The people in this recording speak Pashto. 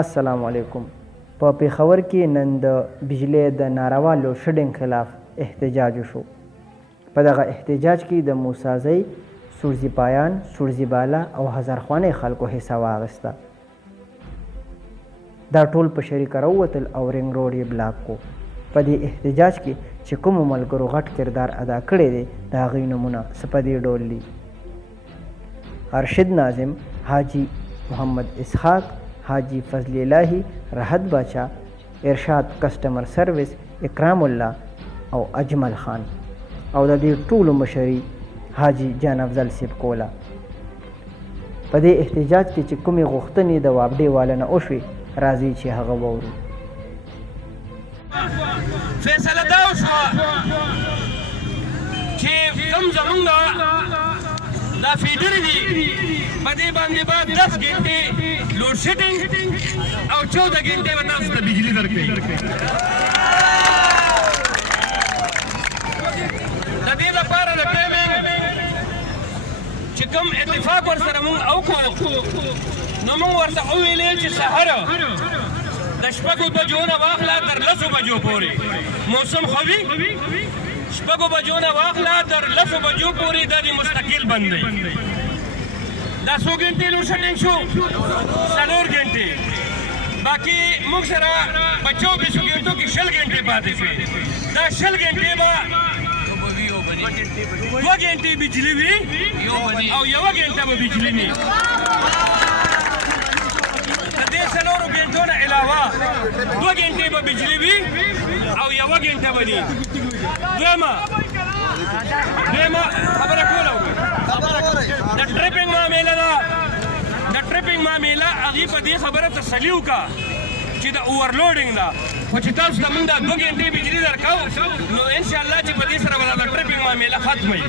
السلام علیکم. په پېښور کې نن د بجلی د ناروا لوډ شیډینګ خلاف احتجاج وشو. په دغه احتجاج کې د موسازۍ، سورزي پایان، سورزي بالا او هزارخوانۍ خلکو حصه واخیسته. دا ټول په شریکه راووتل او رنګ روډ یې بلاک کو. په دې احتجاج کې چې کومو ملګرو غټ کردار ادا کړی دی د هغوی نومونه څه په دې ډول دي: ارشد ناظم، حاجي محمد اسحاق، حاجي فضل الهي، راحت باچا، ارشاد کسټمر سروس، اکرام الله او اجمل خان. او د دې ټولو مشري حاجي جان افضل صاحب کوله. په دې احتجاج کې چې کومې غوښتنې د وابډې والا نه وشوې، راځي چې هغه واورو. فیصله دا وشوه چې کوم زمونږ دا فیډر دي په دې باندې به 10 ګنټې لوډ شیډینګ او 14 ګنټې به تاسو ته بجلي درکوي. د دې لپاره د ټایمینګ چې کوم اتفاق ورسره مونږ وکړو نو مونږ ورته وویلې چې سهار د 6 بجو نه واخله تر 10 بجو پورې موسم ښه وي. 6 بجو نه واخله تر 10 بجو پورې دا دې مستقل بند دی. دا 100 ګنټې لوډ شیډینګ شو، 4 ګنټې باقي موږ سره په 24 ګنټو کې 20 ګنټې پاتې شوې. دا 20 ګنټې به 2 ګنټې بجلي وي او 1 ګنټه به بجلي نه وي. د دې 4 ګنټو نه علاوه 2 ګنټې به بجلي وي او 1 ګنټه به نه. دویمه خبره کوله د ټریپینګ معامله ده. د ټریپینګ معامله هغې په دې خبره تسلي وکړه چې د اوورلوډینګ ده، خو چې تاسو ته موږ دا 2 ګنټې بجلي درکوو نو انشاءالله چې په دې سره به د ټریپینګ معامله ختمه وي.